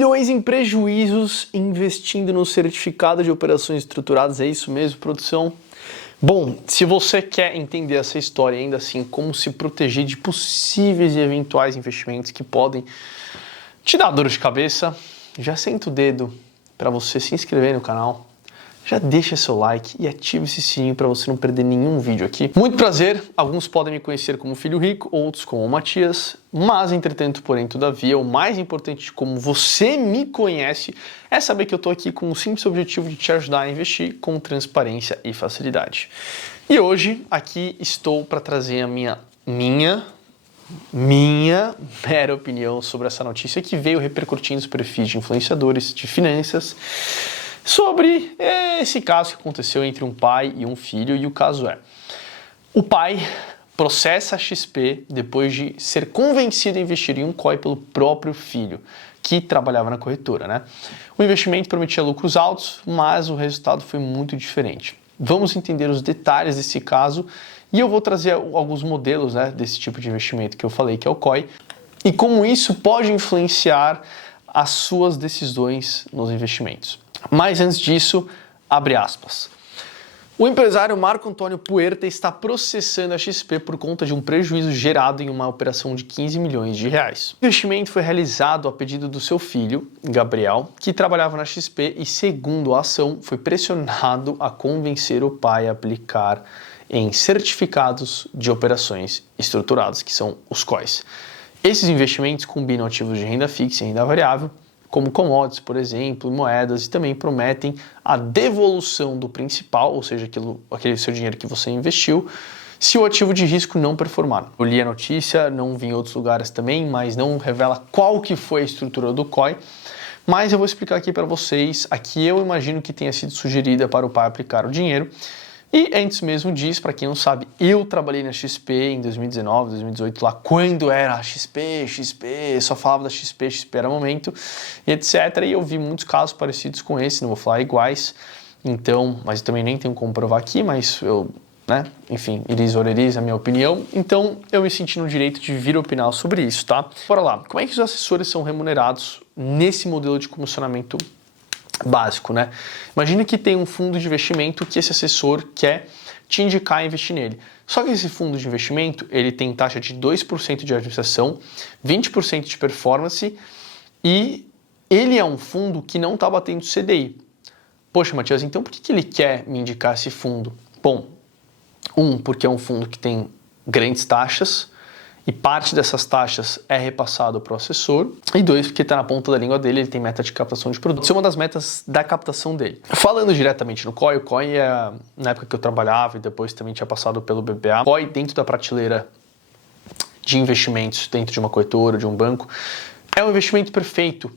milhões em prejuízos investindo no certificado de operações estruturadas, é isso mesmo, produção? Bom, se você quer entender essa história e ainda assim como se proteger de possíveis e eventuais investimentos que podem te dar dor de cabeça, já senta o dedo para você se inscrever no canal, já deixa seu like e ativa esse sininho para você não perder nenhum vídeo aqui. Muito prazer, alguns podem me conhecer como Filho Rico, outros como Matias, mas entretanto, porém, todavia, o mais importante de como você me conhece é saber que eu estou aqui com o simples objetivo de te ajudar a investir com transparência e facilidade. E hoje, aqui estou para trazer a minha mera opinião sobre essa notícia que veio repercutindo os perfis de influenciadores de finanças sobre esse caso que aconteceu entre um pai e um filho. E o caso é: o pai processa a XP depois de ser convencido a investir em um COI pelo próprio filho, que trabalhava na corretora, né? O investimento prometia lucros altos, mas o resultado foi muito diferente. Vamos entender os detalhes desse caso e eu vou trazer alguns modelos, né, desse tipo de investimento que eu falei, que é o COI, e como isso pode influenciar as suas decisões nos investimentos. Mas antes disso, abre aspas. O empresário Marco Antônio Puerta está processando a XP por conta de um prejuízo gerado em uma operação de 15 milhões de reais. O investimento foi realizado a pedido do seu filho, Gabriel, que trabalhava na XP e, segundo a ação, foi pressionado a convencer o pai a aplicar em certificados de operações estruturadas, que são os COIs. Esses investimentos combinam ativos de renda fixa e renda variável, como commodities, por exemplo, moedas, e também prometem a devolução do principal, ou seja, aquele seu dinheiro que você investiu, se o ativo de risco não performar. Eu li a notícia, não vi em outros lugares também, mas não revela qual que foi a estrutura do COI, mas eu vou explicar aqui para vocês, a que eu imagino que tenha sido sugerida para o pai aplicar o dinheiro. E antes mesmo disso, para quem não sabe, eu trabalhei na XP em 2019, 2018, lá quando era a XP, só falava da XP era momento, e etc. E eu vi muitos casos parecidos com esse, não vou falar iguais, então, mas eu também nem tenho como provar aqui, mas eu, né, enfim, iris or iris, a minha opinião, então eu me senti no direito de vir opinar sobre isso, tá? Bora lá, como é que os assessores são remunerados nesse modelo de comissionamento básico, né? Imagina que tem um fundo de investimento que esse assessor quer te indicar a investir nele. Só que esse fundo de investimento, ele tem taxa de 2% de administração, 20% de performance e ele é um fundo que não está batendo CDI. Poxa, Matias, então por que ele quer me indicar esse fundo? Bom, porque é um fundo que tem grandes taxas, e parte dessas taxas é repassado para o assessor, e 2, porque está na ponta da língua dele, ele tem meta de captação de produtos. Isso é uma das metas da captação dele. Falando diretamente no COI, o COI é, na época que eu trabalhava e depois também tinha passado pelo BBA, o COI dentro da prateleira de investimentos, dentro de uma corretora, de um banco, é um investimento perfeito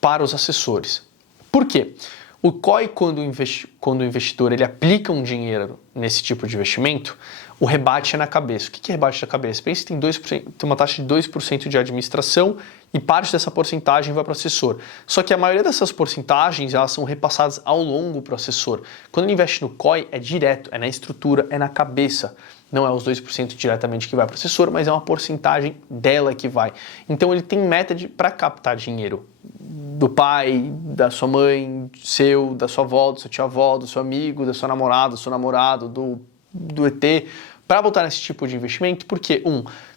para os assessores. Por quê? O COI, quando o investidor ele aplica um dinheiro nesse tipo de investimento, o rebate é na cabeça. O que é rebate na cabeça? Pensa que tem uma taxa de 2% de administração e parte dessa porcentagem vai para o assessor. Só que a maioria dessas porcentagens elas são repassadas ao longo para o assessor. Quando ele investe no COI, é direto, é na estrutura, é na cabeça. Não é os 2% diretamente que vai para o assessor, mas é uma porcentagem dela que vai. Então ele tem meta para captar dinheiro do pai, da sua mãe, seu, da sua avó, do seu tio-avó, do seu amigo, da sua namorada, do seu namorado, do ET, para botar nesse tipo de investimento, porque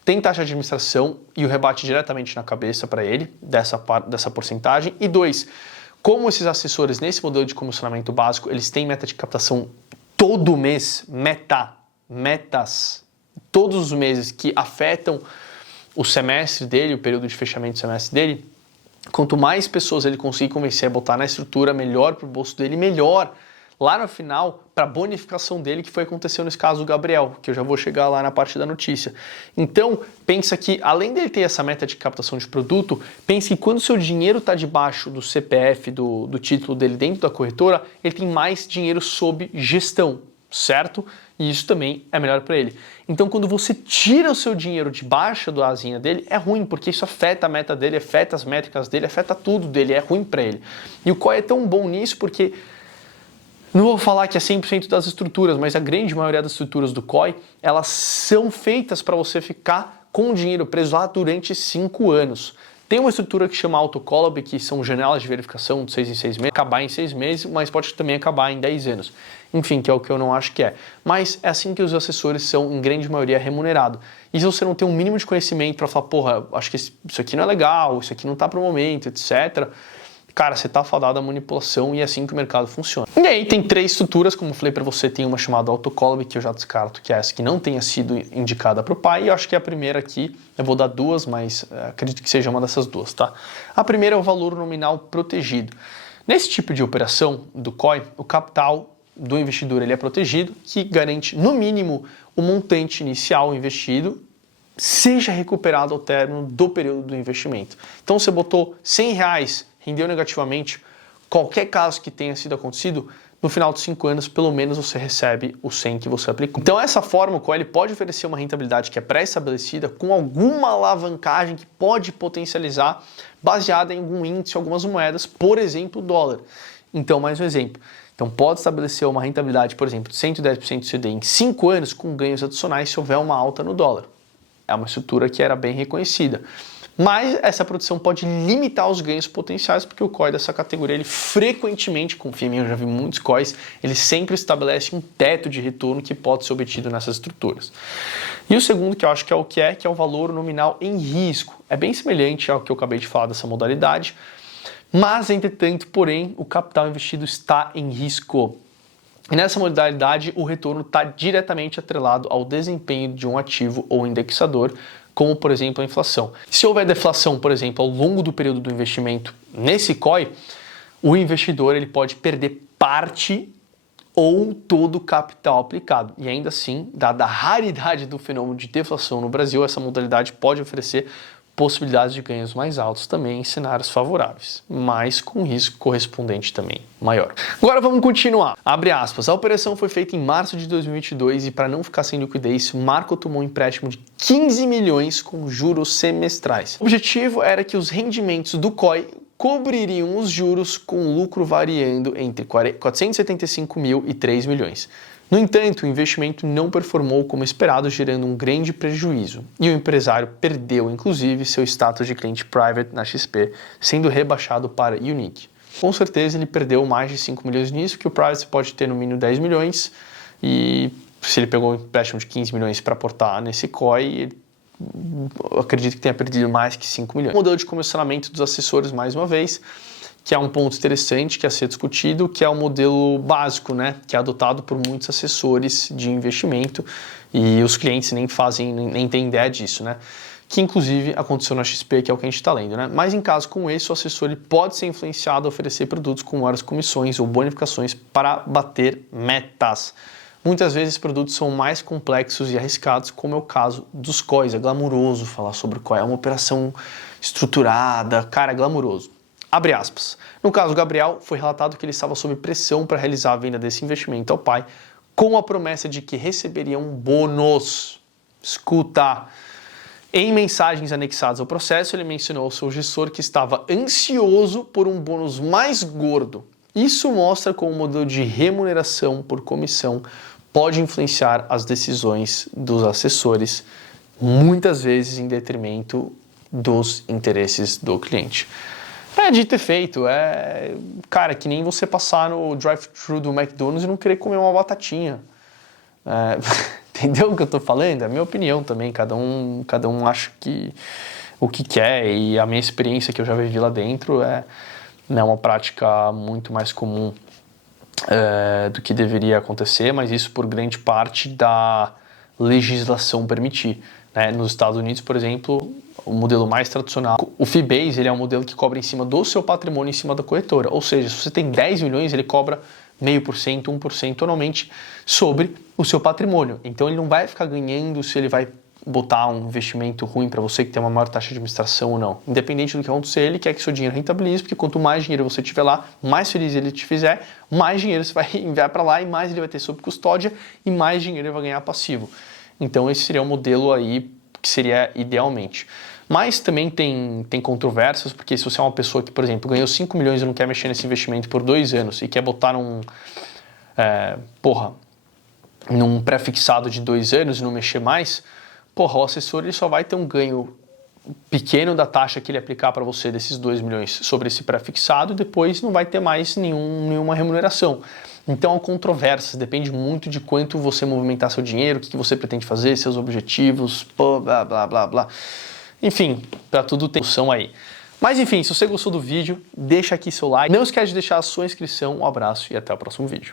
tem taxa de administração e o rebate diretamente na cabeça para ele, dessa porcentagem, e 2, como esses assessores nesse modelo de comissionamento básico, eles têm meta de captação todo mês, metas, todos os meses que afetam o semestre dele, o período de fechamento do semestre dele, quanto mais pessoas ele conseguir convencer a botar na estrutura, melhor para o bolso dele, melhor lá no final para a bonificação dele, que foi aconteceu nesse caso do Gabriel, que eu já vou chegar lá na parte da notícia. Então, pensa que além dele ter essa meta de captação de produto, pense que quando o seu dinheiro está debaixo do CPF, do título dele dentro da corretora, ele tem mais dinheiro sob gestão, certo? E isso também é melhor para ele. Então, quando você tira o seu dinheiro debaixo da asinha dele, é ruim, porque isso afeta a meta dele, afeta as métricas dele, afeta tudo dele, é ruim para ele. E o COI é tão bom nisso porque, não vou falar que é 100% das estruturas, mas a grande maioria das estruturas do COI, elas são feitas para você ficar com o dinheiro preso lá durante 5 anos. Tem uma estrutura que chama autocallable, que são janelas de verificação de 6 em 6 meses, acabar em 6 meses, mas pode também acabar em 10 anos. Enfim, que é o que eu não acho que é. Mas é assim que os assessores são, em grande maioria, remunerados. E se você não tem um mínimo de conhecimento para falar, porra, acho que isso aqui não é legal, isso aqui não tá para o momento, etc., cara, você tá fadado à manipulação e é assim que o mercado funciona. E aí tem 3 estruturas, como eu falei para você, tem uma chamada autocallable, que eu já descarto que é essa que não tenha sido indicada para o pai, e eu acho que a primeira aqui, eu vou dar 2, mas acredito que seja uma dessas 2, tá? A primeira é o valor nominal protegido. Nesse tipo de operação do COI, o capital do investidor ele é protegido, que garante no mínimo o montante inicial investido seja recuperado ao término do período do investimento. Então você botou R$100, rendeu negativamente, qualquer caso que tenha sido acontecido, no final de 5 anos, pelo menos você recebe o 100 que você aplicou. Então, essa forma, o COI pode oferecer uma rentabilidade que é pré-estabelecida com alguma alavancagem que pode potencializar, baseada em algum índice, algumas moedas, por exemplo, o dólar. Então, mais um exemplo. Então, pode estabelecer uma rentabilidade, por exemplo, de 110% do CDI em 5 anos, com ganhos adicionais se houver uma alta no dólar. É uma estrutura que era bem reconhecida. Mas essa produção pode limitar os ganhos potenciais, porque o COI dessa categoria, ele frequentemente, confia em mim, eu já vi muitos COIs, ele sempre estabelece um teto de retorno que pode ser obtido nessas estruturas. E o segundo, que eu acho que é o valor nominal em risco. É bem semelhante ao que eu acabei de falar dessa modalidade, mas, entretanto, porém, o capital investido está em risco. E nessa modalidade, o retorno está diretamente atrelado ao desempenho de um ativo ou indexador, como, por exemplo, a inflação. Se houver deflação, por exemplo, ao longo do período do investimento nesse COI, o investidor ele pode perder parte ou todo o capital aplicado. E ainda assim, dada a raridade do fenômeno de deflação no Brasil, essa modalidade pode oferecer possibilidades de ganhos mais altos também em cenários favoráveis, mas com risco correspondente também maior. Agora vamos continuar. Abre aspas. A operação foi feita em março de 2022 e para não ficar sem liquidez, Marco tomou um empréstimo de 15 milhões com juros semestrais. O objetivo era que os rendimentos do COI cobririam os juros com lucro variando entre 475 mil e 3 milhões. No entanto, o investimento não performou como esperado, gerando um grande prejuízo. E o empresário perdeu, inclusive, seu status de cliente private na XP, sendo rebaixado para Unique. Com certeza, ele perdeu mais de 5 milhões nisso, que o private pode ter no mínimo 10 milhões, e se ele pegou um empréstimo de 15 milhões para aportar nesse COI, eu acredito que tenha perdido mais que 5 milhões. O modelo de comissionamento dos assessores, mais uma vez, que é um ponto interessante que é a ser discutido, que é o modelo básico, né, que é adotado por muitos assessores de investimento e os clientes nem têm ideia disso, né, que inclusive aconteceu na XP, que é o que a gente está lendo, né, mas em caso como esse, o assessor ele pode ser influenciado a oferecer produtos com maiores comissões ou bonificações para bater metas. Muitas vezes produtos são mais complexos e arriscados, como é o caso dos COIs. É glamuroso falar sobre COI, é uma operação estruturada, cara, é glamuroso. Abre aspas. No caso do Gabriel, foi relatado que ele estava sob pressão para realizar a venda desse investimento ao pai, com a promessa de que receberia um bônus. Escuta. Em mensagens anexadas ao processo, ele mencionou ao seu gestor que estava ansioso por um bônus mais gordo. Isso mostra como o modelo de remuneração por comissão pode influenciar as decisões dos assessores, muitas vezes em detrimento dos interesses do cliente. É de ter feito, cara, que nem você passar no drive-thru do McDonald's e não querer comer uma batatinha. Entendeu o que eu tô falando? É a minha opinião também, cada um acha que o que quer, e a minha experiência que eu já vivi lá dentro é uma prática muito mais comum do que deveria acontecer, mas isso por grande parte da legislação permitir. Né? Nos Estados Unidos, por exemplo, o modelo mais tradicional, o fee-based, ele é um modelo que cobra em cima do seu patrimônio, em cima da corretora. Ou seja, se você tem 10 milhões, ele cobra 0,5%, 1% anualmente sobre o seu patrimônio. Então ele não vai ficar ganhando se ele vai botar um investimento ruim para você que tem uma maior taxa de administração ou não. Independente do que acontecer, ele quer que seu dinheiro rentabilize, porque quanto mais dinheiro você tiver lá, mais feliz ele te fizer, mais dinheiro você vai enviar para lá e mais ele vai ter sob custódia e mais dinheiro ele vai ganhar passivo. Então esse seria o modelo aí que seria idealmente. Mas também tem controvérsias, porque se você é uma pessoa que, por exemplo, ganhou 5 milhões e não quer mexer nesse investimento por 2 anos e quer botar num pré-fixado de 2 anos e não mexer mais, o assessor ele só vai ter um ganho pequeno da taxa que ele aplicar para você desses 2 milhões sobre esse pré-fixado e depois não vai ter mais nenhuma remuneração. Então, há controvérsias, depende muito de quanto você movimentar seu dinheiro, o que você pretende fazer, seus objetivos, blá, blá, blá, blá. Enfim, para tudo tem solução aí. Mas enfim, se você gostou do vídeo, deixa aqui seu like. Não esquece de deixar a sua inscrição. Um abraço e até o próximo vídeo.